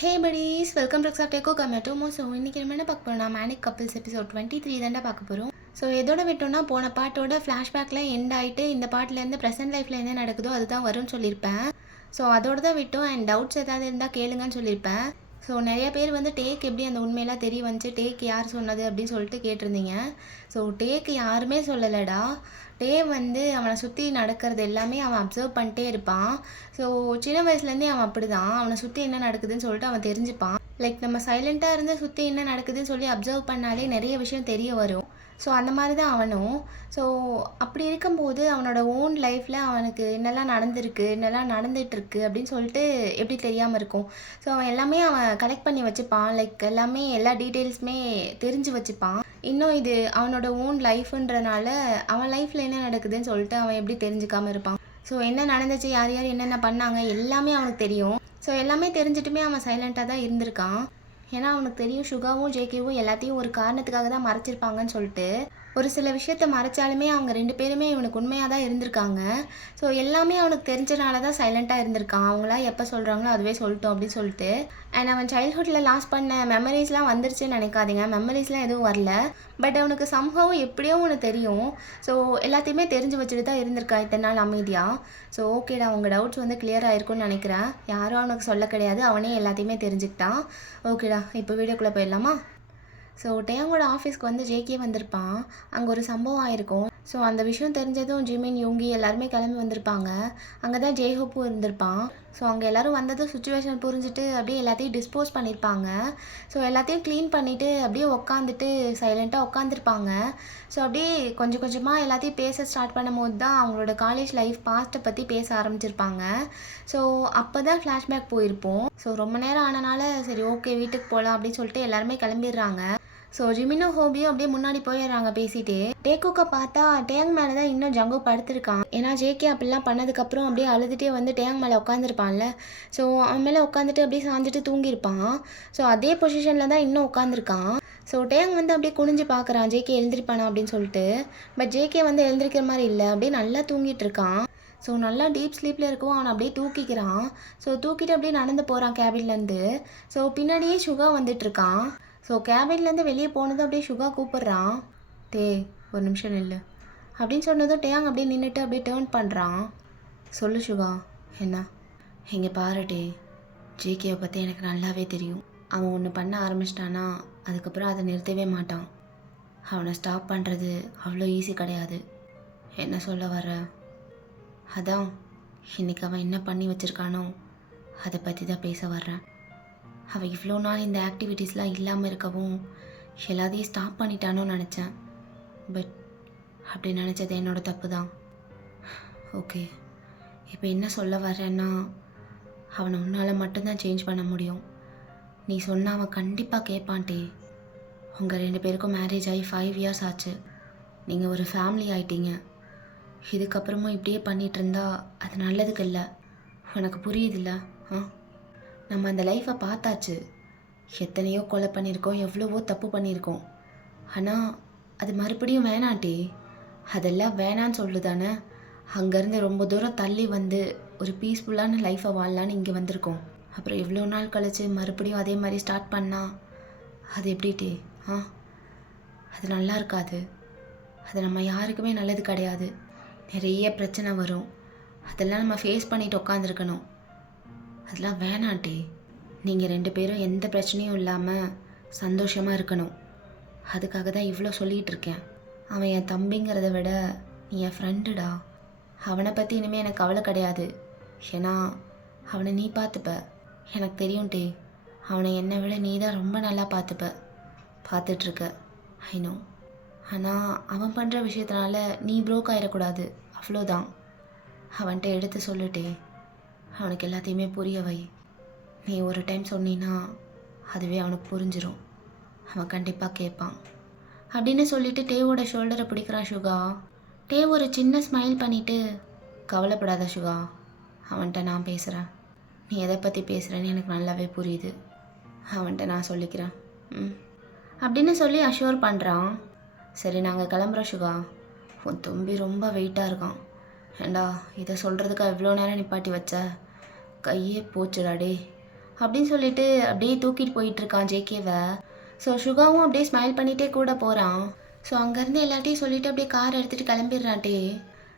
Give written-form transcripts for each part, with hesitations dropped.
Hey buddies, welcome to டெக்கோ கமெட்டோமோ. So இன்றைக்கி நம்ம என்ன பார்க்க போகிறோம்? மேனிக் கப்பிள்ஸ் எபிசோட் 23 தாண்டா பார்க்க போகிறோம். ஸோ எதோட விட்டோம்னா போன பாட்டோட ஃப்ளாஷ்பேக்கில் எண்ட் ஆகிட்டு இந்த பாட்டிலேருந்து ப்ரெசென்ட் லைஃப்பில் என்ன நடக்குதோ அதுதான் வரும்னு சொல்லியிருப்பேன். ஸோ அதோடு தான் விட்டோம். அண்ட் டவுட்ஸ் ஏதாவது இருந்தால் கேளுங்கன்னு சொல்லியிருப்பேன். ஸோ நிறைய பேர் வந்து டேக் எப்படி அந்த உண்மையெல்லாம் தெரிய வந்துச்சு, டேக் யார் சொன்னது அப்படின்னு சொல்லிட்டு கேட்டிருந்தீங்க. ஸோ டேக் யாருமே சொல்லலைடா. டே வந்து அவனை சுற்றி நடக்கிறது எல்லாமே அவன் அப்சர்வ் பண்ணிட்டே இருப்பான். ஸோ சின்ன வயசுலேருந்தே அவன் அப்படி தான். அவனை சுற்றி என்ன நடக்குதுன்னு சொல்லிட்டு அவன் தெரிஞ்சுப்பான். லைக் நம்ம சைலண்ட்டாக இருந்து சுற்றி என்ன நடக்குதுன்னு சொல்லி அப்சர்வ் பண்ணாலே நிறைய விஷயம் தெரிய வரும். ஸோ அந்த மாதிரி தான் அவனும். ஸோ அப்படி இருக்கும்போது அவனோட ஓன் லைஃப்பில் அவனுக்கு என்னெல்லாம் நடந்திருக்கு, என்னெல்லாம் நடந்துகிட்ருக்கு அப்படின்னு சொல்லிட்டு எப்படி தெரியாமல் இருக்கும். ஸோ அவன் எல்லாமே அவன் கலெக்ட் பண்ணி வச்சுப்பான். லைக் எல்லாமே எல்லா டீட்டெயில்ஸுமே தெரிஞ்சு வச்சுப்பான். இன்னும் இது அவனோட ஓன் லைஃப்ன்றனால அவன் லைஃப்பில் என்ன நடக்குதுன்னு சொல்லிட்டு அவன் எப்படி தெரிஞ்சுக்காமல் இருப்பான். ஸோ என்ன நடந்துச்சு, யார் யார் என்னென்ன பண்ணாங்க எல்லாமே அவனுக்கு தெரியும். ஸோ எல்லாமே தெரிஞ்சிட்டுமே அவன் சைலண்ட்டாக தான் இருந்திருக்கான். ஏன்னா அவனுக்கு தெரியும் சுகாவும் ஜேகேவும் எல்லாத்தையும் ஒரு காரணத்துக்காக தான் மறைச்சிருப்பாங்கன்னு சொல்லிட்டு. ஒரு சில விஷயத்த மறைச்சாலுமே அவங்க 2 பேருமே இவனுக்கு உண்மையாக தான் இருந்திருக்காங்க. ஸோ எல்லாமே அவனுக்கு தெரிஞ்சனால தான் சைலண்ட்டாக இருந்திருக்கான். அவங்களா எப்போ சொல்கிறாங்களோ அதுவே சொல்லட்டும் அப்படின்னு சொல்லிட்டு. அண்ட் அவன் சைல்ட்ஹுட்டில் லாஸ் பண்ண மெமரிஸ்லாம் வந்துருச்சுன்னு நினைக்காதீங்க. மெமரிஸ்லாம் எதுவும் வரல. பட் அவனுக்கு சம்ஹவ் எப்படியோ ஒன்று தெரியும். ஸோ எல்லாத்தையுமே தெரிஞ்சு வச்சுட்டு தான் இருந்திருக்கான் இத்தனை நாள் அமைதியாக. ஸோ ஓகேடா, உங்கள் டவுட்ஸ் வந்து கிளியர் ஆகிருக்குன்னு நினைக்கிறேன். யாரும் அவனுக்கு சொல்ல கிடையாது, அவனே எல்லாத்தையுமே தெரிஞ்சுக்கிட்டான். ஓகேடா, இப்போ வீடியோக்குள்ளே போயிடலாமா? ஸோ டேங்கோட ஆஃபீஸ்க்கு வந்து ஜேகே வந்திருப்பான். அங்கே ஒரு சம்பவம் ஆயிருக்கும். ஸோ அந்த விஷயம் தெரிஞ்சதும் ஜிமின், யோங்கி எல்லாருமே கிளம்பி வந்திருப்பாங்க. அங்கே தான் ஜேஹோப்பும் இருந்திருப்பான். ஸோ அங்கே எல்லோரும் வந்ததும் சுச்சுவேஷன் புரிஞ்சுட்டு அப்படியே எல்லாத்தையும் டிஸ்போஸ் பண்ணியிருப்பாங்க. ஸோ எல்லாத்தையும் க்ளீன் பண்ணிவிட்டு அப்படியே உட்காந்துட்டு சைலண்ட்டாக உட்காந்துருப்பாங்க. ஸோ அப்படியே கொஞ்சம் கொஞ்சமாக எல்லாத்தையும் பேச ஸ்டார்ட் பண்ணும்போது தான் அவங்களோட காலேஜ் லைஃப் பாஸ்ட்டை பற்றி பேச ஆரம்பிச்சிருப்பாங்க. ஸோ அப்போ தான் ஃப்ளாஷ்பேக் போயிருப்போம். ஸோ ரொம்ப நேரம் ஆனனால சரி ஓகே வீட்டுக்கு போகலாம் அப்படின்னு சொல்லிட்டு எல்லாருமே கிளம்பிடுறாங்க. ஸோ ஜிமினும் ஹோபியும் அப்படியே முன்னாடி போயிடுறாங்க பேசிட்டு. டேக்குக்கை பார்த்தா டேங் மேலே தான் இன்னும் ஜங்கோ படுத்திருக்கான். ஏன்னா ஜேகே அப்படிலாம் பண்ணதுக்கப்புறம் அப்படியே அழுதுகிட்டே வந்து டேங் மேலே உட்காந்துருப்பான்ல. ஸோ அவன் மேலே உட்காந்துட்டு அப்படியே சாஞ்சிட்டு தூங்கியிருப்பான். ஸோ அதே பொசிஷனில் தான் இன்னும் உட்காந்துருக்கான். ஸோ டேங் வந்து அப்படியே குனிஞ்சு பார்க்குறான் ஜேகே எழுந்திருப்பானா அப்படின்னு சொல்லிட்டு. பட் ஜேகே வந்து எழுந்திருக்கிற மாதிரி இல்லை, அப்படியே நல்லா தூங்கிட்டு இருக்கான். ஸோ நல்லா டீப் ஸ்லீப்பில் இருக்கவும் அவனை அப்படியே தூக்கிக்கிறான். ஸோ தூக்கிட்டு அப்படியே நடந்து போகிறான் கேபின்லேருந்து. ஸோ பின்னாடியே சுகா வந்துட்டுருக்கான். ஸோ கேபின்லேருந்து வெளியே போனதும் அப்படியே சுகா கூப்பிட்றான். டே ஒரு நிமிஷம் நில்லு அப்படின்னு சொன்னதும் டேங் அப்படியே நின்றுட்டு அப்படியே டேர்ன் பண்ணுறான். சொல்லு சுகா, என்ன? இங்கே பாரு டே, ஜேகேவை பற்றி எனக்கு நல்லாவே தெரியும். அவன் ஒன்று பண்ண ஆரம்பிச்சிட்டானா அதுக்கப்புறம் அதை நிறுத்தவே மாட்டான். அவனை ஸ்டாப் பண்ணுறது அவ்வளோ ஈஸி கிடையாது. என்ன சொல்ல வர? அதான் இன்றைக்கி அவன் என்ன பண்ணி வச்சுருக்கானோ அதை பற்றி தான் பேச வர்றேன். அவள் இவ்வளோ நாள் இந்த ஆக்டிவிட்டீஸ்லாம் இல்லாமல் இருக்கவும் எல்லாத்தையும் ஸ்டாப் பண்ணிட்டானோன்னு நினச்சேன். பட் அப்படி நினச்சது என்னோட தப்பு தான். ஓகே, இப்போ என்ன சொல்ல வர்றேன்னா அவனை உன்னால் மட்டும்தான் சேஞ்ச் பண்ண முடியும். நீ சொன்ன அவன் கண்டிப்பாக கேட்பான்ட்டே. உங்கள் 2 பேருக்கும் மேரேஜ் ஆகி 5 இயர்ஸ் ஆச்சு. நீங்கள் ஒரு ஃபேமிலி ஆகிட்டீங்க. இதுக்கப்புறமும் இப்படியே பண்ணிகிட்டு இருந்தா அது நல்லதுக்கு இல்லை. உனக்கு புரியுதில்ல? நம்ம அந்த லைஃப்பை பார்த்தாச்சு. எத்தனையோ கொலை பண்ணியிருக்கோம், எவ்வளவோ தப்பு பண்ணியிருக்கோம். ஆனால் அது மறுபடியும் வேணாட்டே. அதெல்லாம் வேணான்னு சொல்லுதானே அங்கேருந்து ரொம்ப தூரம் தள்ளி வந்து ஒரு பீஸ்ஃபுல்லான லைஃப்பை வாழலான்னு இங்கே வந்திருக்கோம். அப்புறம் எவ்வளோ நாள் கழிச்சு மறுபடியும் அதே மாதிரி ஸ்டார்ட் பண்ணால் அது எப்படிட்டே? அது நல்லா இருக்காது. அது நம்ம யாருக்குமே நல்லது கிடையாது. நிறைய பிரச்சனை வரும். அதெல்லாம் நம்ம ஃபேஸ் பண்ணிட்டு உட்காந்துருக்கணும். அதெல்லாம் வேணாட்டே. நீங்கள் 2 பேரும் எந்த பிரச்சனையும் இல்லாமல் சந்தோஷமாக இருக்கணும். அதுக்காக தான் இவ்வளோ சொல்லிகிட்டு இருக்கேன். அவன் என் தம்பிங்கிறத விட நீ என் ஃப்ரெண்டுடா. அவனை பற்றி இனிமேல் எனக்கு கவலை கிடையாது. ஏன்னா அவனை நீ பார்த்துப்ப. எனக்கு தெரியும் டே, அவனை என்னை விட நீ தான் ரொம்ப நல்லா பார்த்துட்ருக்க. ஐநோ. ஆனால் அவன் பண்ணுற விஷயத்தினால நீ ப்ரோக் ஆகிடக்கூடாது, அவ்வளோதான். அவன்கிட்ட எடுத்து சொல்லிட்டே. அவனுக்கு எல்லாத்தையுமே புரிய வை. நீ ஒரு டைம் சொன்னீன்னா அதுவே அவனுக்கு புரிஞ்சிடும். அவன் கண்டிப்பாக கேட்பான் அப்படின்னு சொல்லிட்டு டேவோட ஷோல்டரை பிடிக்கிறான் சுகா. டேவ் ஒரு சின்ன ஸ்மைல் பண்ணிவிட்டு, கவலைப்படாத சுகா, அவன்கிட்ட நான் பேசுகிறேன். நீ எதை பற்றி பேசுகிறேன்னு எனக்கு நல்லாவே புரியுது. அவன்கிட்ட நான் சொல்லிக்கிறேன் அப்படின்னு சொல்லி அஷ்யூர் பண்ணுறான். சரி நாங்கள் கிளம்புறோம் சுகா. உன் தம்பி ரொம்ப வெயிட்டாக இருக்கான். ஏண்டா இதை சொல்கிறதுக்கு இவ்வளோ நேரம் நிப்பாட்டி வச்ச? கையே போச்சுடாடே. அப்படின்னு சொல்லிட்டு அப்படியே தூக்கிட்டு போயிட்டுருக்கான் ஜேகேவை. ஸோ சுகாவும் அப்படியே ஸ்மைல் பண்ணிகிட்டே கூட போகிறான். ஸோ அங்கேருந்து எல்லாத்தையும் சொல்லிவிட்டு அப்படியே கார் எடுத்துகிட்டு கிளம்பிடுறான்ட்டே.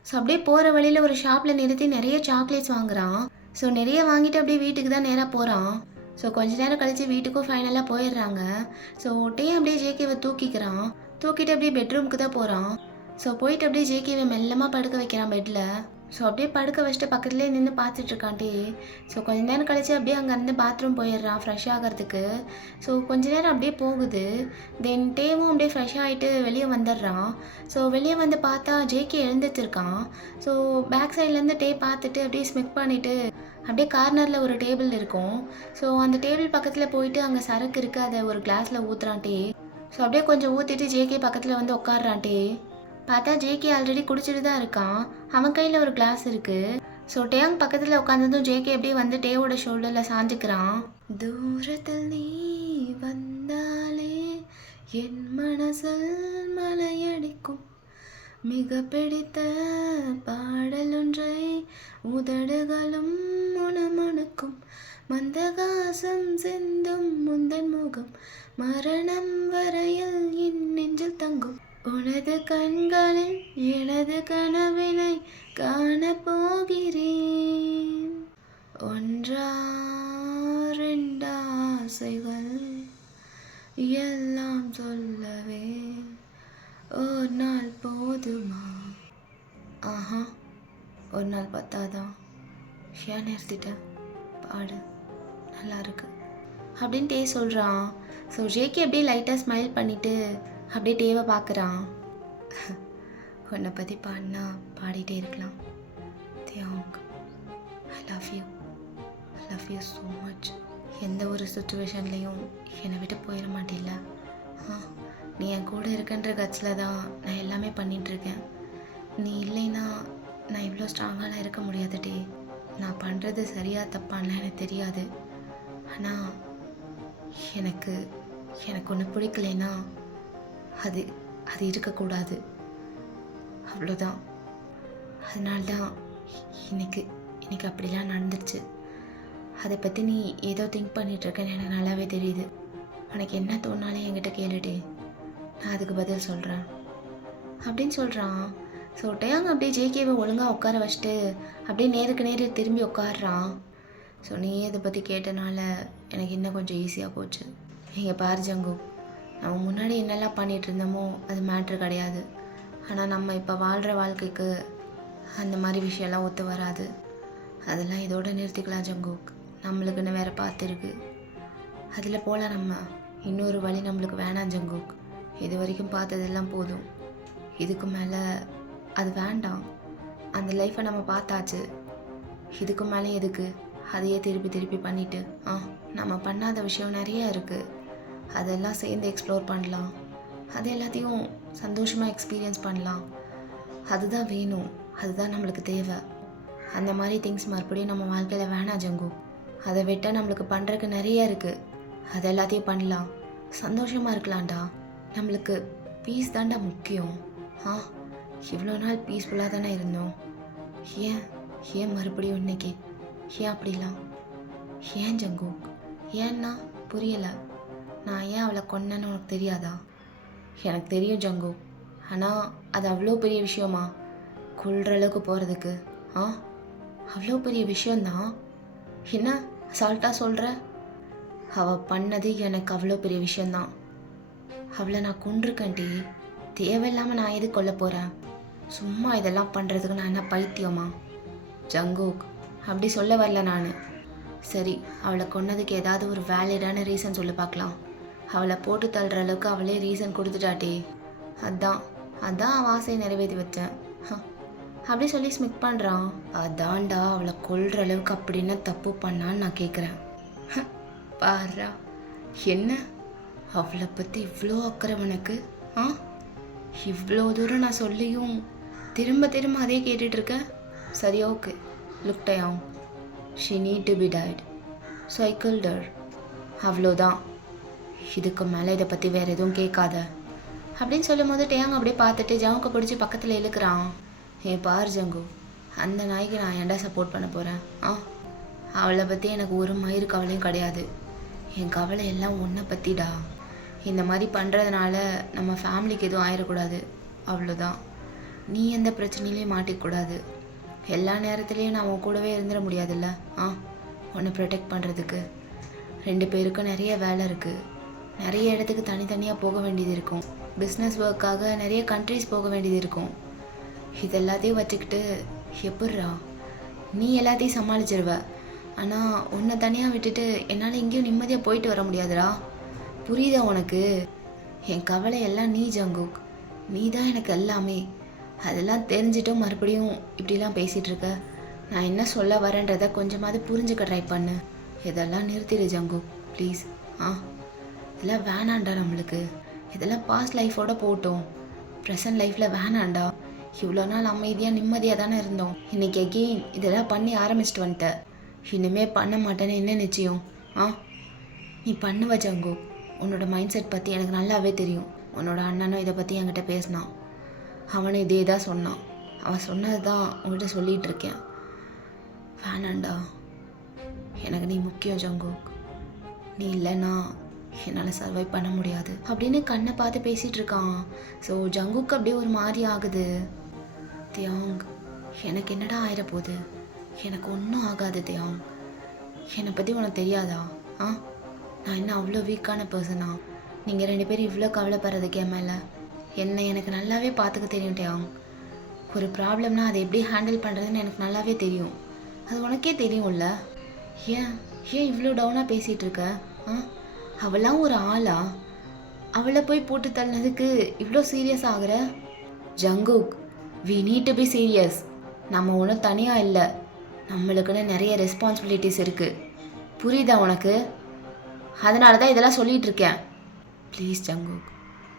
ஸோ அப்படியே போகிற வழியில் ஒரு ஷாப்பில் நிறுத்தி நிறைய சாக்லேட்ஸ் வாங்குறான். ஸோ நிறைய வாங்கிட்டு அப்படியே வீட்டுக்கு தான் நேராக போகிறான். ஸோ கொஞ்ச நேரம் கழித்து வீட்டுக்கும் ஃபைனலாக போயிடுறாங்க. ஸோ அப்படியே ஜேகேவை தூக்கிக்கிறான். தூக்கிட்டு அப்படியே பெட்ரூமுக்கு தான் போகிறான். ஸோ போயிட்டு அப்படியே ஜேகேவை மெல்லமாக படுக்க வைக்கிறான் பெட்டில். ஸோ அப்படியே படுக்க வச்சுட்டு பக்கத்துலேயே நின்று பார்த்துட்டு இருக்கான்ட்டே. ஸோ கொஞ்ச நேரம் கழிச்சு அப்படியே அங்கேருந்து பாத்ரூம் போயிடுறான் ஃப்ரெஷ் ஆகிறதுக்கு. ஸோ கொஞ்ச நேரம் அப்படியே போகுது. தென் டேவும் அப்படியே ஃப்ரெஷ் ஆகிட்டு வெளியே வந்துடுறான். ஸோ வெளியே வந்து பார்த்தா ஜேகே எழுந்துச்சிருக்கான். ஸோ பேக் சைட்லேருந்து டே பார்த்துட்டு அப்படியே ஸ்மிக் பண்ணிவிட்டு அப்படியே கார்னரில் ஒரு டேபிள் இருக்கும். ஸோ அந்த டேபிள் பக்கத்தில் போயிட்டு அங்கே சரக்கு இருக்குது, அதை ஒரு கிளாஸில் ஊற்றுறான்ட்டே. ஸோ அப்படியே கொஞ்சம் ஊற்றிட்டு ஜேகே பக்கத்தில் வந்து உட்காடுறான்ட்டே. பார்த்தா ஜேகே ஆல்ரெடி குடிச்சிட்டு தான் இருக்கான். அவன் கையில் ஒரு கிளாஸ் இருக்குது. ஸோ டேங் பக்கத்தில் உட்காந்ததும் ஜேகே அப்படியே வந்து டேவோட ஷோல்டரில் சாஞ்சிக்கிறான். தூரத்தில் நீ வந்தாலே என் மனசில் மலையடிக்கும், மிக பிடித்த பாடலொன்றை உதடுகளும் முணுமுணுக்கும், மந்தகாசம் சிந்தும் முந்தன் முகம் மரணம் வரையில் என் நெஞ்சில் தங்கும், உனது கண்களில் எனது கனவினை காணப்போகிறேன், ஒன்றா ரெண்டாசைகள் எல்லாம் சொல்லவே ஒரு நாள் போதுமா. ஆஹா, ஒரு நாள் பத்தாதான், ஏன் நிறுத்திட்டேன், பாடு நல்லா இருக்கு அப்படின்னு டே சொல்கிறான். ஸோ ஜேகே அப்படியே லைட்டாக ஸ்மைல் பண்ணிவிட்டு அப்படியே டேவை பார்க்குறான். உன்னை பற்றி பாடினா பாடிட்டே இருக்கலாம். தியாங், I love you so much. எந்த ஒரு சுச்சுவேஷன்லேயும் என்னை விட்டு போயிட மாட்டேல்ல. நீ என் கூட இருக்கன்ற கட்சியில் தான் நான் எல்லாமே பண்ணிகிட்ருக்கேன். நீ இல்லைன்னா நான் இவ்வளோ ஸ்ட்ராங்காலாம் இருக்க முடியாது டே. நான் பண்ணுறது சரியா தப்பான்லாம் எனக்கு தெரியாது. ஆனால் எனக்கு ஒன்று பிடிக்கலைன்னா அது இருக்கக்கூடாது, அவ்வளோதான். அதனால்தான் இன்னைக்கு அப்படிலாம் நடந்துருச்சு. அதை பற்றி நீ ஏதோ திங்க் பண்ணிகிட்ருக்கேன்னு எனக்கு நல்லாவே தெரியுது. உனக்கு என்ன தோணாலும் என்கிட்ட கேளுட்டே, நான் அதுக்கு பதில் சொல்கிறேன் அப்படின்னு சொல்கிறான். ஸோ டேங் அப்படியே ஜேகேவை ஒழுங்காக உட்கார வச்சுட்டு அப்படியே நேருக்கு நேரு திரும்பி உட்காடுறான். ஸோ நீ இதை பற்றி கேட்டனால எனக்கு இன்னும் கொஞ்சம் ஈஸியாக போச்சு. இங்கே பாரு ஜங்கு, நம்ம முன்னாடி என்னெல்லாம் பண்ணிகிட்டு இருந்தோமோ அது மேட்ரு கிடையாது. ஆனால் நம்ம இப்போ வாழ்கிற வாழ்க்கைக்கு அந்த மாதிரி விஷயம்லாம் ஒத்து வராது. அதெல்லாம் இதோட நிறுத்திக்கலாம் ஜங்கு. நம்மளுக்குன்னு வேறு பார்த்துருக்கு, அதில் போல் நம்ம இன்னொரு வழி நம்மளுக்கு வேணாம் ஜங்கு. இது வரைக்கும் பார்த்ததெல்லாம் போதும், இதுக்கு மேலே அது வேண்டாம். அந்த லைஃப்பை நம்ம பார்த்தாச்சு, இதுக்கு மேலே எதுக்கு அதையே திருப்பி பண்ணிவிட்டு. நம்ம பண்ணாத விஷயம் நிறையா இருக்குது, அதெல்லாம் சேர்ந்து எக்ஸ்ப்ளோர் பண்ணலாம். அது எல்லாத்தையும் சந்தோஷமாக எக்ஸ்பீரியன்ஸ் பண்ணலாம். அதுதான் வேணும், அதுதான் நம்மளுக்கு தேவை. அந்த மாதிரி திங்ஸ் மறுபடியும் நம்ம வாழ்க்கையில் வேணாம் ஜங்கு. அதை விட்டால் நம்மளுக்கு பண்ணுறதுக்கு நிறைய இருக்குது, அது எல்லாத்தையும் பண்ணலாம். சந்தோஷமாக இருக்கலாம்டா. நம்மளுக்கு பீஸ் தான்டா முக்கியம். இவ்வளோ நாள் பீஸ்ஃபுல்லாக தானே இருந்தோம். ஏன் மறுபடியும் இன்னைக்கு ஏன் அப்படிலாம்? ஏன் ஜங்கு? ஏன்னா புரியலை. நான் ஏன் அவளை கொன்னேன்னு உனக்கு தெரியாதா? எனக்கு தெரியும் ஜங்கு, ஆனால் அது அவ்வளோ பெரிய விஷயமா கொள்கிற அளவுக்கு போகிறதுக்கு? அவ்வளோ பெரிய விஷயந்தான். என்ன அசால்ட்டாக சொல்கிற? அவள் பண்ணது எனக்கு அவ்வளோ பெரிய விஷயந்தான். அவளை நான் கொண்டிருக்கேன்டி, தேவையில்லாமல் நான் எது கொல்ல போகிறேன்? சும்மா இதெல்லாம் பண்ணுறதுக்கு நான் என்ன பைத்தியமா? ஜங்கூக், அப்படி சொல்ல வரல நான். சரி, அவளை கொன்னதுக்கு ஏதாவது ஒரு வேலிடான ரீசன் சொல்லி பார்க்கலாம். அவளை போட்டு தள்ளுற அளவுக்கு அவளே ரீசன் கொடுத்துட்டாட்டே. அதான் அவள் ஆசையை நிறைவேற்றி வச்சேன் அப்படி சொல்லி ஸ்மிக் பண்ணுறான். அதான்டா அவளை கொல்ற அளவுக்கு அப்படின்னு தப்பு பண்ணான்னு நான் கேட்குறேன். பாரா, என்ன அவளை பற்றி இவ்வளோ அக்கறை உனக்கு? இவ்வளோ தூரம் நான் சொல்லியும் திரும்ப அதே கேட்டுட்ருக்க. சரி, okay, look Dayang, she need to be tight, so I killed her. அவ்வளோதான், இதுக்கு மேலே இதை பற்றி வேறு எதுவும் கேட்காத அப்படின்னு சொல்லும் போது டேயாங் அப்படியே பார்த்துட்டு ஜங்குக்கு பிடிச்சி பக்கத்தில் இழுக்கிறான். பார் ஜங்கு, அந்த நாய்க்கு நான் ஏன்டா சப்போர்ட் பண்ண போகிறேன்? அவளை பற்றி எனக்கு ஒரு மயிறு கவலையும் கிடையாது. என் கவலை எல்லாம் உன்னை பற்றிடா. இந்த மாதிரி பண்ணுறதுனால நம்ம ஃபேமிலிக்கு எதுவும் ஆயிடக்கூடாது, அவ்வளோதான். நீ எந்த பிரச்சனையிலையும் மாட்டிக்கூடாது. எல்லா நேரத்துலேயும் நான் உன் கூடவே இருந்துட முடியாதுல்ல. உன்னை ப்ரொடெக்ட் பண்ணுறதுக்கு 2 பேருக்கும் நிறைய வேலை இருக்குது. நிறைய இடத்துக்கு தனித்தனியாக போக வேண்டியது இருக்கும். பிஸ்னஸ் ஒர்க்காக நிறைய கண்ட்ரிஸ் போக வேண்டியது இருக்கும். இதெல்லாத்தையும் வச்சுக்கிட்டு எப்பட்றா நீ எல்லாத்தையும் சமாளிச்சிருவ? ஆனால் உன்னை தனியாக விட்டுட்டு என்னால் எங்கேயும் நிம்மதியாக போயிட்டு வர முடியாதுடா. புரியுதா உனக்கு? என் கவலை எல்லாம் நீ ஜங்குக். நீ தான் எனக்கு எல்லாமே. அதெல்லாம் தெரிஞ்சிட்டும் மறுபடியும் இப்படிலாம் பேசிகிட்டு இருக்க. நான் என்ன சொல்ல வரேன்றதை கொஞ்சமாவது புரிஞ்சுக்க ட்ரை பண்ணு. இதெல்லாம் நிறுத்திடு ஜங்குக், ப்ளீஸ். இதெல்லாம் வேணாண்டா நம்மளுக்கு. இதெல்லாம் பாஸ்ட் லைஃபோட போட்டோம். ப்ரெசன்ட் லைஃப்பில் வேணாண்டா. இவ்வளோ நாள் அமைதியாக நிம்மதியாக தானே இருந்தோம். இன்றைக்கி அகெயின் இதெல்லாம் பண்ணி ஆரம்பிச்சிட்டு வந்துட்ட. இனிமேல் பண்ண மாட்டேன்னு என்ன நிச்சயம்? நீ பண்ணுவ ஜங்கு. உன்னோட மைண்ட் செட் பற்றி எனக்கு நல்லாவே தெரியும். உன்னோட அண்ணனும் இதை பற்றி என்கிட்ட பேசினான். அவனும் இதே தான் சொன்னான். அவன் சொன்னது தான் உங்கள்கிட்ட சொல்லிகிட்டு இருக்கேன். வேணாண்டா, எனக்கு நீ முக்கியம் ஜங்கு. நீ இல்லைன்னா என்னால் சர்வை பண்ண முடியாது அப்படின்னு கண்ணை பார்த்து பேசிகிட்டு இருக்கான். ஸோ ஜங்குக்கு அப்படியே ஒரு மாதிரி ஆகுது. தியாங், எனக்கு என்னடா ஆயிடப்போகுது? எனக்கு ஒன்றும் ஆகாது தியாங். என்னை பற்றி உனக்கு தெரியாதா? நான் என்ன அவ்வளோ வீக்கான பர்சனா? நீங்கள் 2 பேரும் இவ்வளோ கவலைப்படுறதுக்கு என் மேலே? என்னை எனக்கு நல்லாவே பார்த்துக்க தெரியும் தியாங். ஒரு ப்ராப்ளம்னா அதை எப்படி ஹேண்டில் பண்ணுறதுன்னு எனக்கு நல்லாவே தெரியும். அது உனக்கே தெரியும்ல. ஏன் இவ்வளோ டவுனாக பேசிகிட்டு இருக்க? அவளாம் ஒரு ஆளா? அவளை போய் போட்டு தள்ளினதுக்கு இவ்வளோ சீரியஸ் ஆகுற? Jungkook, we need to be serious. நம்ம ஒன்றும் தனியாக இல்லை. நம்மளுக்குன்னு நிறைய ரெஸ்பான்சிபிலிட்டிஸ் இருக்குது. புரியுதா உனக்கு? அதனால தான் இதெல்லாம் சொல்லிகிட்டு இருக்கேன். ப்ளீஸ் ஜங்குக்,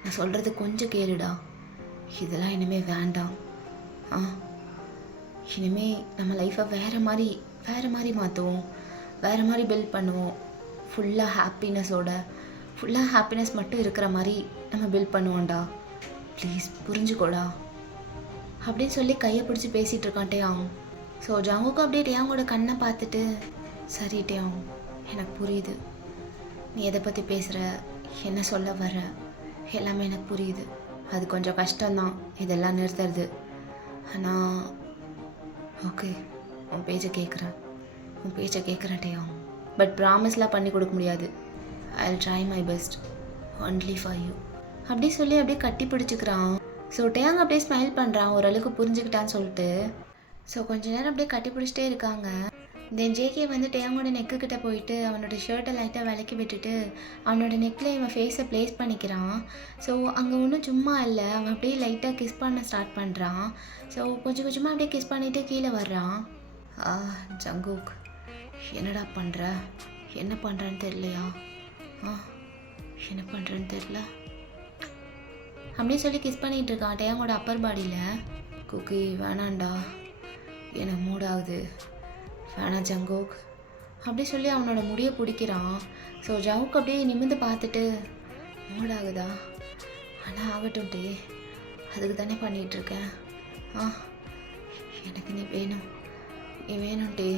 நான் சொல்கிறது கொஞ்சம் கேளுடா. இதெல்லாம் இனிமேல் வேண்டாம். இனிமேல் நம்ம லைஃப்பை வேறு மாதிரி மாற்றுவோம். வேறு மாதிரி பில்ட் பண்ணுவோம். ஃபுல்லாக ஹாப்பினஸ் மட்டும் இருக்கிற மாதிரி நம்ம பில்ட் பண்ணுவோம்டா. ப்ளீஸ் புரிஞ்சுக்கோடா அப்படின்னு சொல்லி கையை பிடிச்சி பேசிகிட்டு இருக்கான் டேயாங். ஸோ ஜங்குக்கு அப்படியே டேயாங்கோட கண்ணை பார்த்துட்டு, சரி டேயாங், எனக்கு புரியுது. நீ எதை பற்றி பேசுகிற, என்ன சொல்ல வர, எல்லாமே எனக்கு புரியுது. அது கொஞ்சம் கஷ்டம்தான் இதெல்லாம் நிறுத்துறது. ஆனால் ஓகே, உன் பேச்சை கேட்குறேன் டேயாங். பட் ப்ராமிஸ்லாம் பண்ணி கொடுக்க முடியாது. I will try my best only for you அப்படி சொல்லி அப்படியே கட்டி பிடிச்சிக்கிறான். ஸோ டேயாங் அப்படியே ஸ்மைல் பண்ணுறான், ஓரளவுக்கு புரிஞ்சுக்கிட்டான்னு சொல்லிட்டு. ஸோ கொஞ்ச நேரம் அப்படியே கட்டி பிடிச்சிட்டே இருக்காங்க. தென் ஜேகே வந்து டேயாங்கோட நெக்கு கிட்ட போயிட்டு அவனோட ஷர்ட்டை லைட்டாக விலக்கி விட்டுட்டு அவனோட நெக்கில் இவன் ஃபேஸை ப்ளேஸ் பண்ணிக்கிறான். ஸோ அங்கே ஒன்றும் சும்மா இல்லை, அவன் அப்படியே லைட்டாக கிஸ் பண்ண ஸ்டார்ட் பண்ணுறான். ஸோ கொஞ்சம் கொஞ்சமாக அப்படியே கிஸ் பண்ணிவிட்டு கீழே வர்றான். ஜங்குக், என்னடா பண்ணுற? என்ன பண்ணுறேன்னு தெரியலையா? என்ன பண்ணுறேன்னு தெரில அப்படின்னு சொல்லி கிஸ் பண்ணிகிட்டு இருக்கான் டேயாங்கோட அப்பர் பாடியில். குக்கி, வேணாண்டா, எனக்கு மூடாகுது, வேணாம் ஜங்குக் அப்படி சொல்லி அவனோட முடியை பிடிக்கிறான். ஸோ ஜங்குக் அப்படியே நிமிர்ந்து பார்த்துட்டு, மூடாகுதா? ஆனால் ஆகட்டும் டே, அதுக்கு தானே பண்ணிகிட்ருக்கேன். எனக்கு நீ வேணும் டே.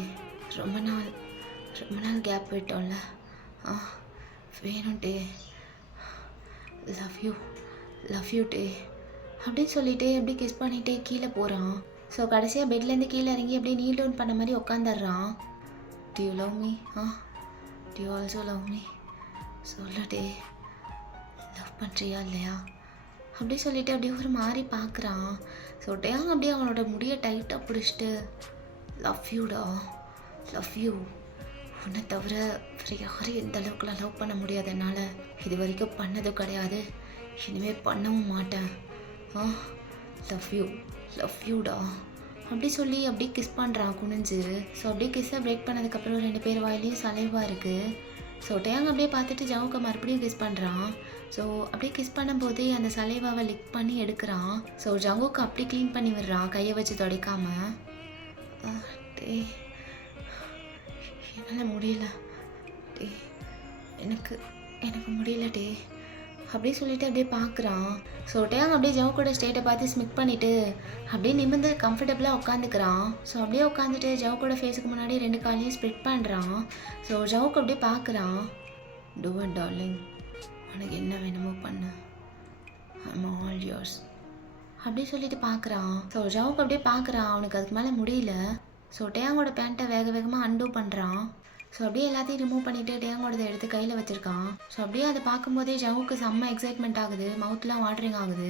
ரொம்ப நாள் கேப் விட்டோம்ல. வேணும் டே. லவ் யூ டே அப்படின்னு சொல்லிட்டு அப்படியே கிஸ் பண்ணிகிட்டே கீழே போகிறான். ஸோ கடைசியாக பெட்லேருந்து கீழே இறங்கி அப்படியே நீல் டவுன் பண்ண மாதிரி உட்காந்துடுறான். Do you love me? Do you also love me? சொல்ல டே, லவ் பண்ணுறியா இல்லையா அப்படி சொல்லிட்டு அப்படியே ஒரு மாதிரி பார்க்குறான். ஸோ டேயாங் அப்படியே அவனோட முடியை டைட்டாக பிடிச்சிட்டு, லவ் யூ. உன்னை தவிர வேறு யாரையும் எந்த அளவுக்குலாம் லவ் பண்ண முடியாது என்னால். இது வரைக்கும் பண்ணதும் கிடையாது, இனிமேல் பண்ணவும் மாட்டேன். லவ் யூடா அப்படி சொல்லி அப்படியே கிஸ் பண்ணுறான் குனிஞ்சு. ஸோ அப்படியே கிஸ்ஸை பிரேக் பண்ணதுக்கப்புறம் 2 பேர் வாயிலையும் சலைவாக இருக்குது. ஸோ டேயாங் அப்படியே பார்த்துட்டு ஜங்குக்கை மறுபடியும் கிஸ் பண்ணுறான். ஸோ அப்படியே கிஸ் பண்ணும்போதே அந்த சலைவாவை லிக் பண்ணி எடுக்கிறான். ஸோ ஜங்குக்கு அப்படி க்ளீன் பண்ணி விடுறான் கையை வச்சு துடைக்காம. டே, என்னால் முடியல டே, எனக்கு முடியல டே அப்படியே சொல்லிட்டு அப்படியே பார்க்குறான். ஸோ டேயாங் அப்படியே ஜவுக்கோட ஸ்டேட்டை பார்த்து ஸ்மிக் பண்ணிவிட்டு அப்படியே நிமிர்ந்து கம்ஃபர்டபுளாக உட்காந்துக்கிறான். ஸோ அப்படியே உட்காந்துட்டு ஜவுக்கோட ஃபேஸுக்கு முன்னாடி 2 காலையும் ஸ்ப்ரெட் பண்ணுறான். ஸோ ஜவுக்கு அப்படியே பார்க்குறான். டூ இட் டார்லிங், உனக்கு என்ன வேணுமோ பண்ணு, ஐம் ஆல் யோர்ஸ் அப்படி சொல்லிட்டு பார்க்குறான். ஸோ ஜவுக்கு அப்படியே பார்க்குறான். அவனுக்கு அதுக்கு மேலே முடியல. ஸோ டேயாங்கோட பேண்ட்டை வேக வேகமாக அன்டூ பண்ணுறான். ஸோ அப்படியே எல்லாத்தையும் ரிமூவ் பண்ணிவிட்டு டேயாங்கோடதை எடுத்து கையில் வச்சுருக்கான். ஸோ அப்படியே அதை பார்க்கும்போதே ஜவுக்கு செம்ம எக்ஸைட்மெண்ட் ஆகுது, மவுத்லாம் வாட்டரிங் ஆகுது.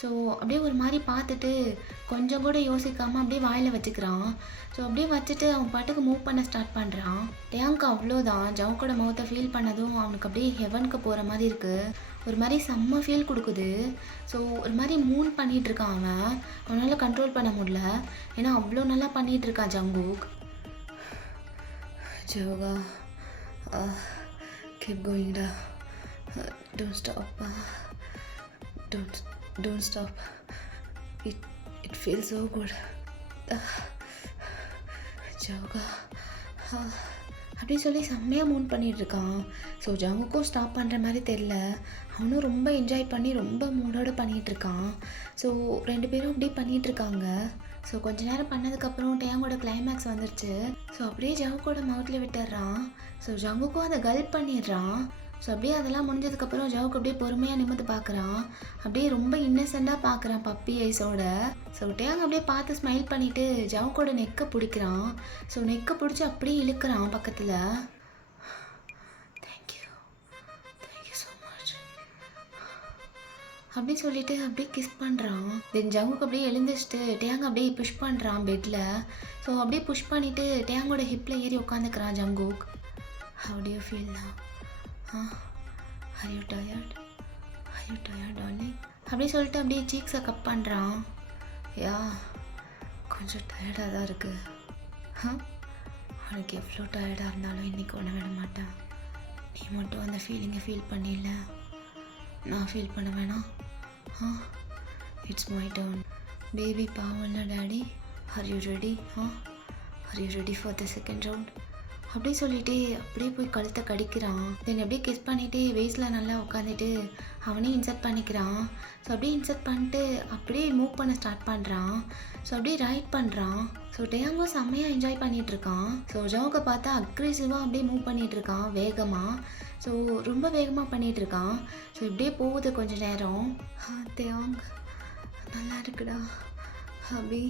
ஸோ அப்படியே ஒரு மாதிரி பார்த்துட்டு கொஞ்சம் கூட யோசிக்காமல் அப்படியே வாயில் வச்சுக்கிறான். ஸோ அப்படியே வச்சுட்டு அவன் பாட்டுக்கு மூவ் பண்ண ஸ்டார்ட் பண்ணுறான். டேயாங்க்கு அவ்வளோதான். ஜவுக்கோட மவுத்தை ஃபீல் பண்ணதும் அவனுக்கு அப்படியே ஹெவனுக்கு போகிற மாதிரி இருக்குது. ஒரு மாதிரி செம்ம ஃபீல் கொடுக்குது. ஸோ ஒரு மாதிரி மூன் பண்ணிகிட்ருக்கான் அவன். அவனால் கண்ட்ரோல் பண்ண முடியல, ஏன்னா அவ்வளோ நல்லா பண்ணிகிட்ருக்கான் Jungkook. Joga, keep going da. Don't stop. Don't stop. It feels so good. Joga. அப்படி சொல்லி செம்மையாக மூன் பண்ணிகிட்ருக்கான். ஸோ ஜங்குக்கும் ஸ்டாப் பண்ணுற மாதிரி தெரில. அவனும் ரொம்ப என்ஜாய் பண்ணி ரொம்ப மூடோடு பண்ணிகிட்ருக்கான். ஸோ 2 பேரும் அப்படியே பண்ணிகிட்ருக்காங்க. ஸோ கொஞ்ச நேரம் பண்ணதுக்கப்புறம் டேயாங்கோட கிளைமேக்ஸ் வந்துருச்சு. ஸோ அப்படியே ஜங்குக்கோட மவுத்தில் விட்டுடுறான். ஸோ ஜங்குக்கும் அதை கல்ப் பண்ணிடுறான். ஸோ அப்படியே அதெல்லாம் முடிஞ்சதுக்கப்புறம் ஜவுக்கு அப்படியே பொறுமையாக நிமிர்ந்து பார்க்குறான். அப்படியே ரொம்ப இன்னசென்ட்டாக பார்க்குறான் பப்பி ஐஸோட. ஸோ டேயாங் அப்படியே பார்த்து ஸ்மைல் பண்ணிவிட்டு ஜவுக்கோட நெக்கை பிடிக்கிறான். ஸோ நெக்கை பிடிச்சி அப்படியே இழுக்கிறான் பக்கத்தில். தேங்க்யூ ஸோ மச் அப்படி சொல்லிட்டு அப்படியே கிஸ் பண்ணுறான். தென் ஜங்குக்கு அப்படியே எழுந்திரிச்சிட்டு டேயாங் அப்படியே புஷ் பண்ணுறான் பெட்டில். ஸோ அப்படியே புஷ் பண்ணிவிட்டு டேயாங்கோட ஹிப்பில் ஏறி உட்காந்துக்கிறான் Jungkook. How do you feel now? Are you tired darling? அப்படி சொல்லிட்டு அப்படியே சீக்ஸை கப் பண்ணுறான். யா, கொஞ்சம் டயர்டாக தான் இருக்குது. உனக்கு எவ்வளோ டயர்டாக இருந்தாலும் இன்றைக்கி ஒன்று விட மாட்டேன். நீ மட்டும் அந்த ஃபீலிங்கை ஃபீல் பண்ணிடல, நான் ஃபீல் பண்ண வேணாம். It's my turn. பேபி பாவம்ல daddy. Are you ready? Are you ready for the second round? அப்படியே சொல்லிட்டு அப்படியே போய் கழுத்தை கடிக்கிறான். தென் அப்படியே கிஸ் பண்ணிவிட்டு வெயிஸில் நல்லா உட்காந்துட்டு அவனே இன்சர்ட் பண்ணிக்கிறான். ஸோ அப்படியே இன்சர்ட் பண்ணிட்டு அப்படியே மூவ் பண்ண ஸ்டார்ட் பண்ணுறான். ஸோ அப்படியே ரைட் பண்ணுறான். ஸோ டேயாங்கோ செம்மையாக என்ஜாய் பண்ணிகிட்ருக்கான். ஸோ ஜவுக்கை பார்த்தா அக்ரெசிவாக அப்படியே மூவ் பண்ணிகிட்ருக்கான் வேகமாக. ஸோ ரொம்ப வேகமாக பண்ணிகிட்ருக்கான். ஸோ இப்படியே போகுது கொஞ்ச நேரம். டேயாங் நல்லா இருக்குடா ஹபி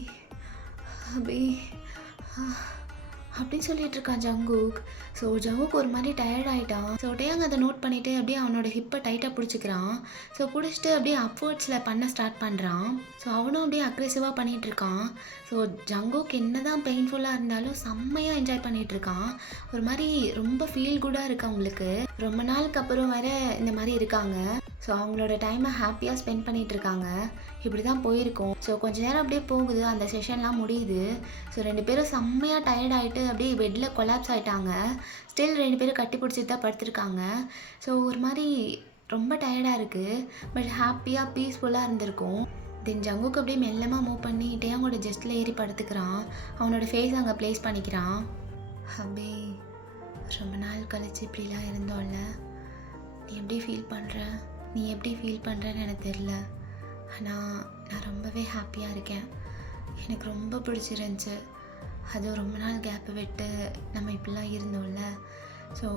அப்படின்னு சொல்லிட்டு இருக்கான் ஜங்குக். ஸோ ஜங்குக் ஒரு மாதிரி டயர்ட் ஆகிட்டான். ஸோ டேயாங் அதை நோட் பண்ணிவிட்டு அப்படியே அவனோட ஹிப்பை டைட்டாக பிடிச்சிக்கிறான். ஸோ பிடிச்சிட்டு அப்படியே அப்வர்ட்ஸில் பண்ண ஸ்டார்ட் பண்ணுறான். ஸோ அவனும் அப்படியே அக்ரெசிவாக பண்ணிகிட்ருக்கான். ஸோ ஜங்குக் என்ன தான் பெயின்ஃபுல்லாக இருந்தாலும் செம்மையாக என்ஜாய் பண்ணிகிட்ருக்கான். ஒரு மாதிரி ரொம்ப ஃபீல் குட்டாக இருக்குது அவங்களுக்கு. ரொம்ப நாளுக்கு அப்புறம் வேறு இந்த மாதிரி இருக்காங்க. ஸோ அவங்களோட டைமை ஹாப்பியாக ஸ்பெண்ட் பண்ணிகிட்ருக்காங்க. இப்படி தான் போயிருக்கோம். ஸோ கொஞ்ச நேரம் அப்படியே போகுது, அந்த செஷன்லாம் முடியுது. ஸோ 2 பேரும் செம்மையாக டயர்ட் ஆகிட்டு அப்படியே பெட்டில் கொலாப்ஸ் ஆகிட்டாங்க. ஸ்டில் 2 பேரும் கட்டி பிடிச்சிட்டு தான் படுத்துருக்காங்க. ஸோ ஒரு மாதிரி ரொம்ப டயர்டாக இருக்குது, பட் ஹாப்பியாக பீஸ்ஃபுல்லாக இருந்திருக்கும். தென் ஜங்குக்கு அப்படியே மெல்லமாக மூவ் பண்ணி டேயாங்கோட ஜஸ்ட்டில் ஏறி படுத்துக்கிறான். அவனோட ஃபேஸ் அங்கே ப்ளேஸ் பண்ணிக்கிறான். ஹபி, ரொம்ப நாள் கழிச்சு இப்படிலாம் இருந்தோம்ல, நீ எப்படி ஃபீல் பண்ணுறேன்னு எனக்கு தெரில. ஆனால் நான் ரொம்பவே ஹாப்பியாக இருக்கேன். எனக்கு ரொம்ப பிடிச்சிருந்துச்சி. அதுவும் ரொம்ப நாள் கேப்பு விட்டு நம்ம இப்படிலாம் இருந்தோம்ல. ஸோ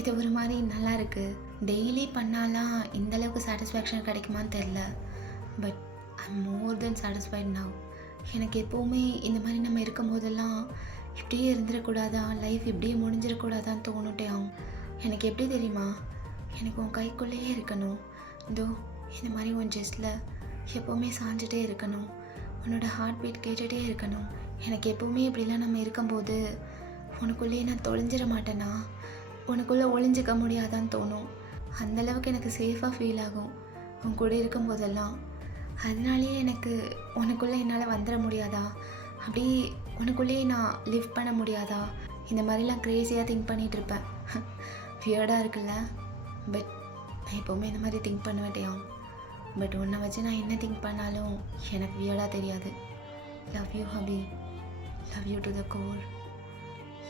இது ஒரு மாதிரி நல்லா இருக்குது. டெய்லி பண்ணாலாம் இந்தளவுக்கு சாட்டிஸ்ஃபேக்ஷன் கிடைக்குமான்னு தெரில, but I'm more then satisfied now. எனக்கு எப்போவுமே இந்த மாதிரி நம்ம இருக்கும் போதெல்லாம் இப்படியே இருந்துடக்கூடாதா, லைஃப் இப்படியே முடிஞ்சிடக்கூடாதான்னு தோணுட்டேன். எனக்கு எப்படி தெரியுமா, எனக்கு உன் கைக்குள்ளேயே இருக்கணும். இதோ இந்த மாதிரி உன் ஜஸ்ட்டில் எப்போவுமே சாஞ்சிட்டே இருக்கணும். உன்னோட ஹார்ட் பீட் கேட்டுகிட்டே இருக்கணும். எனக்கு எப்போவுமே இப்படிலாம் நம்ம இருக்கும்போது உனக்குள்ளேயே நான் தொலைஞ்சிட மாட்டேன்னா, உனக்குள்ளே ஒளிஞ்சிக்க முடியாதான்னு தோணும். அந்தளவுக்கு எனக்கு சேஃபாக ஃபீல் ஆகும் உன் கூட இருக்கும்போதெல்லாம். அதனாலேயே எனக்கு உனக்குள்ளே என்னால் வந்துட முடியாதா, அப்படி உனக்குள்ளேயே நான் லிவ் பண்ண முடியாதா, இந்த மாதிரிலாம் க்ரேஸியாக திங்க் பண்ணிகிட்ருப்பேன். வியர்டாக இருக்குல்ல, பட் நான் எப்போவுமே இந்த மாதிரி திங்க் பண்ண மாட்டேன். பட் உன்னை வச்சு நான் என்ன திங்க் பண்ணாலும் எனக்கு வியர்டாக தெரியாது. Love you hubby, love you to the core,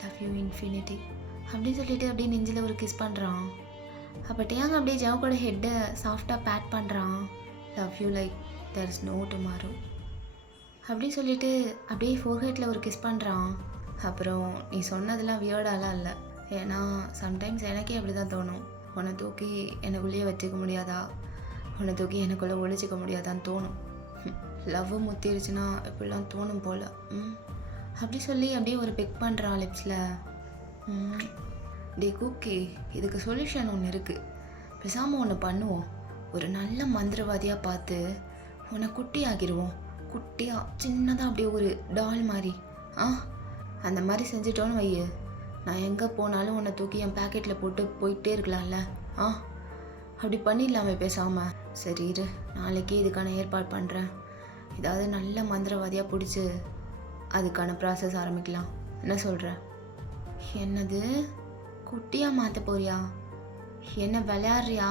love you infinity அப்படின்னு சொல்லிட்டு அப்படியே நெஞ்சில் ஒரு கிஸ் பண்ணுறான். அப்போ டேயாங் அப்படியே ஜவுக்கோட ஹெட்டை சாஃப்டாக பேட் பண்ணுறான். Love you like there is no tomorrow அப்படின்னு சொல்லிட்டு அப்படியே ஃபோர்ஹெட்டில் ஒரு கிஸ் பண்ணுறான். அப்புறம் நீ சொன்னதெல்லாம் வியர்டாலாம் இல்லை, ஏன்னா சம்டைம்ஸ் எனக்கே அப்படி தான் தோணும். உன்னை தூக்கி எனக்குள்ளேயே வச்சுக்க முடியாதா, உன்னை தூக்கி எனக்குள்ளே ஒழிச்சிக்க முடியாதான்னு தோணும். லவ் முத்திருச்சுன்னா இப்படிலாம் தோணும் போல். அப்படி சொல்லி அப்படியே ஒரு பிக் பண்ணுறான் லிப்ஸில். டே குக்கி, இதுக்கு சொல்யூஷன் ஒன்று இருக்குது. பேசாமல் ஒன்று பண்ணுவோம். ஒரு நல்ல மந்திரவாதியாக பார்த்து உன்னை குட்டி ஆகிடுவோம். குட்டியாக சின்னதாக அப்படியே ஒரு டால் மாதிரி. அந்த மாதிரி செஞ்சிட்டோன்னு வையு, நான் எங்கே போனாலும் உன்னை தூக்கி என் பேக்கெட்டில் போட்டு போயிட்டே இருக்கலாம்ல. அப்படி பண்ணிடலாமே பேசாமல். சரி இரு, நாளைக்கே இதுக்கான ஏற்பாடு பண்ணுறேன். ஏதாவது நல்ல மந்திரவாதியாக பிடிச்சி அதுக்கான ப்ராசஸ் ஆரம்பிக்கலாம். என்ன சொல்கிற? என்னது, குட்டியாக மாற்ற போறியா? என்ன விளையாடுறியா?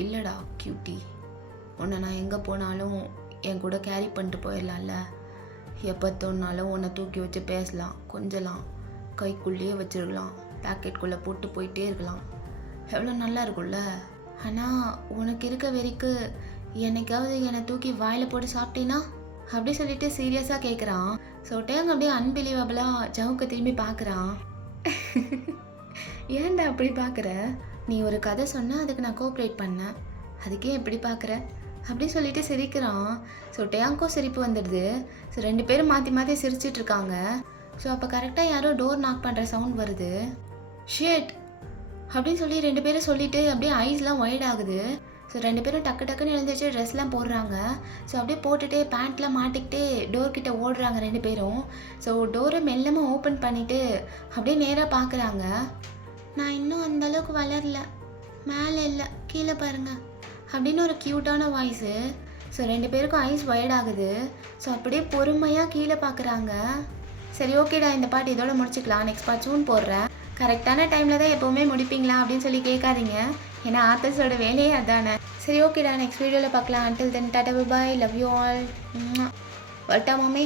இல்லைடா கியூட்டி, உன்னை நான் எங்கே போனாலும் என் கூட கேரி பண்ணிட்டு போயிடலாம்ல. எப்போ தோணுனாலும் உன்னை தூக்கி வச்சு பேசலாம், கொஞ்சலாம், கைக்குள்ளேயே வச்சிருக்கலாம், பேக்கெட்குள்ளே போட்டு போயிட்டே இருக்கலாம். எவ்வளோ நல்லா இருக்கும்ல. ஆனால் உனக்கு இருக்க வெறிக்கு என்னைக்காவது என்னை தூக்கி வாயில் போட்டு சாப்பிட்டீன்னா அப்படி சொல்லிட்டு சீரியஸாக கேட்குறான். ஸோ டேங் அப்படியே அன்பிலீவபிளாக ஜவுக்கு திரும்பி பார்க்குறான். ஏன்டா அப்படி பார்க்குற? நீ ஒரு கதை சொன்னால் அதுக்கு நான் கோஆப்ரேட் பண்ணேன், அதுக்கே எப்படி பார்க்குற அப்படி சொல்லிட்டு சிரிக்கிறான். ஸோ டேங்க்கும் சிரிப்பு வந்துடுது. ஸோ 2 பேரும் மாற்றி மாற்றி சிரிச்சிட்டு இருக்காங்க. ஸோ அப்போ கரெக்டாக யாரோ டோர் நாக் பண்ணுற சவுண்ட் வருது. ஷேட் அப்படின்னு சொல்லி 2 பேரும் சொல்லிவிட்டு அப்படியே ஐஸ்லாம் ஒய்ட் ஆகுது. ஸோ 2 பேரும் டக்கு டக்குன்னு எழுந்திரிச்சு ட்ரெஸ்லாம் போடுறாங்க. ஸோ அப்படியே போட்டுகிட்டே பேண்ட்லாம் மாட்டிக்கிட்டே டோர்கிட்ட ஓடுறாங்க 2 பேரும். ஸோ டோரை மெல்லமாக ஓப்பன் பண்ணிவிட்டு அப்படியே நேராக பார்க்குறாங்க. நான் இன்னும் அந்தளவுக்கு வளரல, மேலே இல்லை கீழே பாருங்க அப்படின்னு ஒரு க்யூட்டான வாய்ஸு. ஸோ 2 பேருக்கும் ஐஸ் ஒய்ட் ஆகுது. ஸோ அப்படியே பொறுமையாக கீழே பார்க்குறாங்க. சரி ஓகேடா, இந்த பாட்டு இதோட முடிச்சுக்கலாம், நெக்ஸ்ட் பார்ட் சூன் போடுறேன். கரெக்டான டைமில் தான் எப்போவுமே முடிப்பீங்களா அப்படின்னு சொல்லி கேட்காதீங்க, ஏன்னா ஆர்டிஸ்டோட வேலையே அதானே. சரி ஓகேடா, நெக்ஸ்ட் வீடியோவில் பார்க்கலாம். Until then tata bye, love you all. வரட்டா மாமி.